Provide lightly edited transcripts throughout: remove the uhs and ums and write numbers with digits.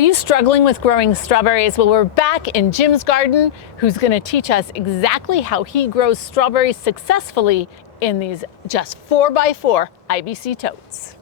you struggling with growing strawberries? Well, we're back in Jim's garden, who's going to teach us exactly how he grows strawberries successfully in these just 4x4 IBC totes.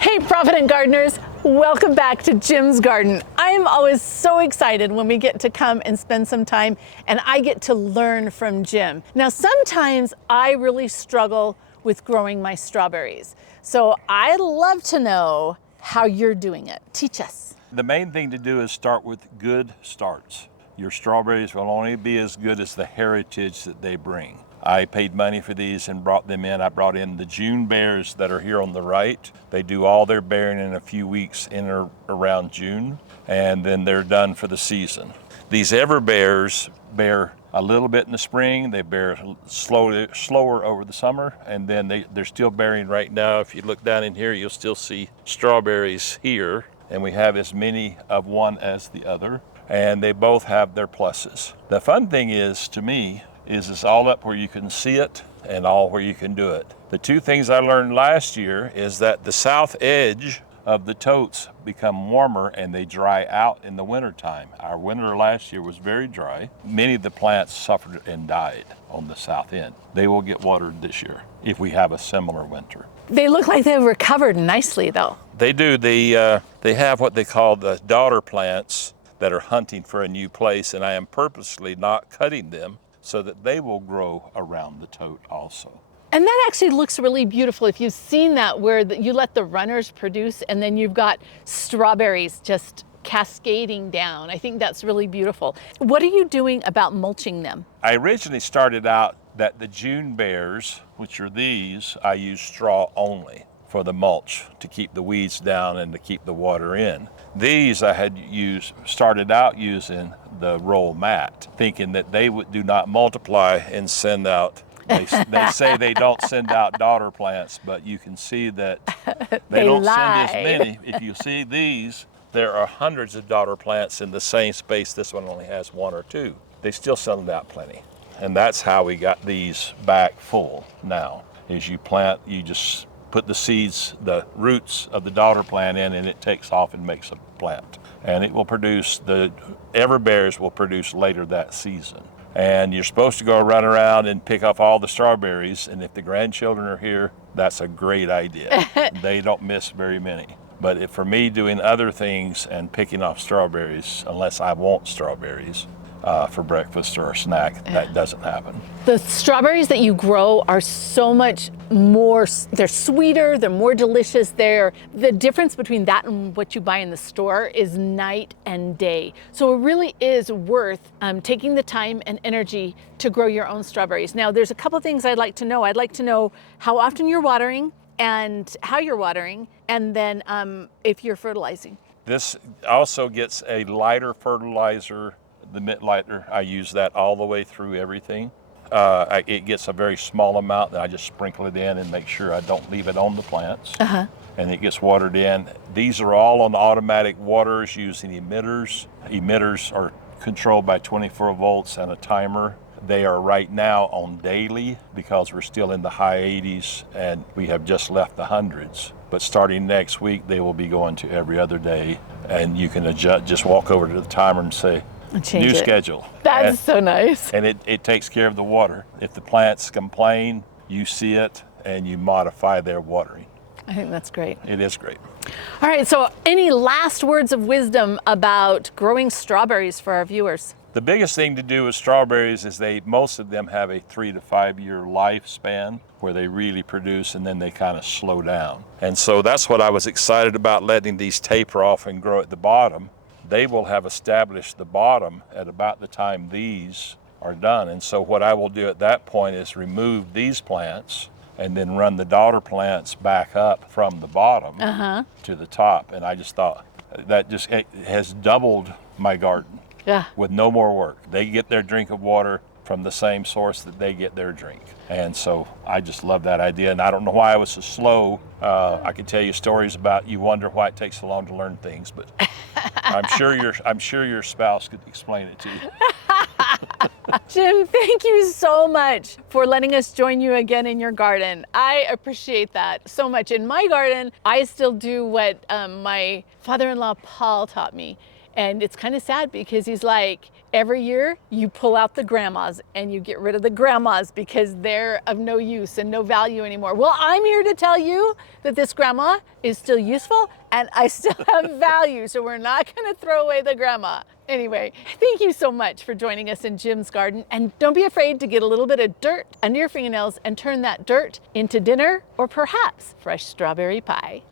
Hey, Provident Gardeners, welcome back to Jim's Garden. I'm always so excited when we get to come and spend some time and I get to learn from Jim. Now, sometimes I really struggle with growing my strawberries. So I'd love to know how you're doing it. Teach us. The main thing to do is start with good starts. Your strawberries will only be as good as the heritage that they bring. I paid money for these and brought them in. I brought in the June bears that are here on the right. They do all their bearing in a few weeks in or around June, and then they're done for the season. These ever bears bear a little bit in the spring. They bear slower over the summer, and then they're still bearing right now. If you look down in here, you'll still see strawberries here, and we have as many of one as the other, and they both have their pluses. The fun thing is, to me, is it's all up where you can see it and all where you can do it. The two things I learned last year is that the south edge of the totes become warmer and they dry out in the wintertime. Our winter last year was very dry. Many of the plants suffered and died on the south end. They will get watered this year if we have a similar winter. They look like they've recovered nicely though. They do. They have what they call the daughter plants that are hunting for a new place, and I am purposely not cutting them so that they will grow around the tote also. And that actually looks really beautiful. If you've seen that, where you let the runners produce and then you've got strawberries just cascading down. I think that's really beautiful. What are you doing about mulching them? I originally started out that the June bears, which are these, I use straw only for the mulch to keep the weeds down and to keep the water in. These I had started out using the roll mat, thinking that they do not multiply and send out. They say they don't send out daughter plants, but you can see that they don't lie. send as many. If you see these, there are hundreds of daughter plants in the same space. This one only has one or two. They still send out plenty. And that's how we got these back full now. As you plant, you just put the seeds, the roots of the daughter plant in, and it takes off and makes a plant. And it will produce, the everbears will produce later that season. And you're supposed to go run around and pick off all the strawberries, and if the grandchildren are here, that's a great idea. They don't miss very many. But for me, doing other things and picking off strawberries, unless I want strawberries for breakfast or a snack, that doesn't happen. The strawberries that you grow are so much more, they're sweeter, they're more delicious. The difference between that and what you buy in the store is night and day. So it really is worth taking the time and energy to grow your own strawberries. Now, there's a couple things I'd like to know. I'd like to know how often you're watering and how you're watering, and then if you're fertilizing. This also gets a lighter fertilizer, the mitt lighter. I use that all the way through everything. It gets a very small amount that I just sprinkle it in and make sure I don't leave it on the plants. And it gets watered in. These are all on automatic waters using emitters. Emitters are controlled by 24 volts and a timer. They are right now on daily because we're still in the high 80s and we have just left the hundreds. But starting next week, they will be going to every other day, and you can adjust, just walk over to the timer and say, new schedule. That's so nice. And it takes care of the water. If the plants complain, you see it and you modify their watering. I think that's great. It is great. All right, so any last words of wisdom about growing strawberries for our viewers? The biggest thing to do with strawberries is most of them have a 3 to 5 year lifespan where they really produce and then they kind of slow down. And so that's what I was excited about, letting these taper off and grow at the bottom. They will have established the bottom at about the time these are done. And so what I will do at that point is remove these plants and then run the daughter plants back up from the bottom to the top. And I just thought that it has doubled my garden with no more work. They get their drink of water from the same source that they get their drink. And so I just love that idea. And I don't know why I was so slow. I could tell you stories about you wonder why it takes so long to learn things, but I'm sure your spouse could explain it to you. Jim, thank you so much for letting us join you again in your garden. I appreciate that so much. In my garden, I still do what my father-in-law Paul taught me. And it's kind of sad because he's like, every year you pull out the grandmas and you get rid of the grandmas because they're of no use and no value anymore. Well, I'm here to tell you that this grandma is still useful and I still have value. So we're not going to throw away the grandma. Anyway, thank you so much for joining us in Jim's garden. And don't be afraid to get a little bit of dirt under your fingernails and turn that dirt into dinner or perhaps fresh strawberry pie.